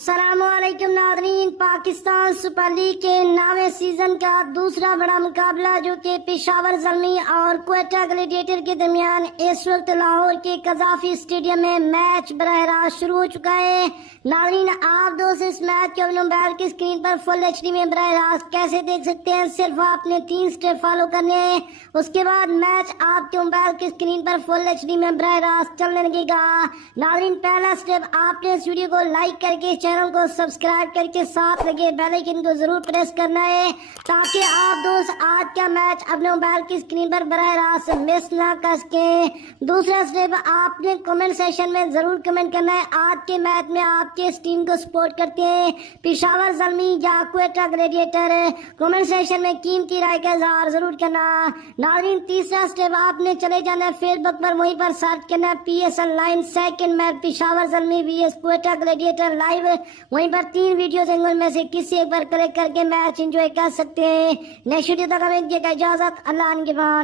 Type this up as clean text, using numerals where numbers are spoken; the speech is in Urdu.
السلام علیکم ناظرین، پاکستان سپر لیگ کے 9ویں سیزن کا دوسرا بڑا مقابلہ جو کہ پشاور زلمی اور کوئٹہ گلیڈیٹر کے درمیان اس وقت لاہور کے قذافی اسٹیڈیم میں میچ براہ راست شروع ہو چکا ہے۔ ناظرین، آپ دوست اس میچ کے موبائل کی اسکرین پر فل ایچ ڈی میں براہ راست کیسے دیکھ سکتے ہیں؟ صرف آپ نے 3 سٹیپ فالو کرنے ہیں، اس کے بعد میچ آپ کے موبائل کی اسکرین پر فل ایچ ڈی میں براہ راست چلنے لگے گا۔ ناظرین، پہلا سٹیپ، آپ نے اس ویڈیو کو لائک کر کے چینل کو سبسکرائب کر کے ساتھ لگے بیل آئیکن کو ضرور پریس کرنا ہے تاکہ آپ دوست آج کا میچ اپنے موبائل کی اسکرین پر براہ راست مس نہ کر سکیں۔ دوسرا سٹیپ، آپ نے کمنٹ سیکشن میں ضرور کمنٹ کرنا ہے آج کے میچ میں آپ کے اس ٹیم کو سپورٹ کرتے ہیں، پشاور زلمی یا کوئٹہ گلیڈیٹر۔ کمنٹ سیکشن میں قیمتی رائے کا اظہار ضرور کرنا۔ ناظرین، تیسرا سٹیپ، آپ نے چلے جانا ہے فیس بک پر، وہیں پر سرچ کرنا ہے P S L line second match Peshawar Zalmi V S Quetta Gladiator live. وہیں پر 3 ویڈیوز ہیں، ان میں سے کسی ایک پر کلک کر کے میچ انجوائے کر سکتے ہیں۔ نیکسٹ ویڈیو تک ہمیں دیجیے گا اجازت، اللہ نگہبان۔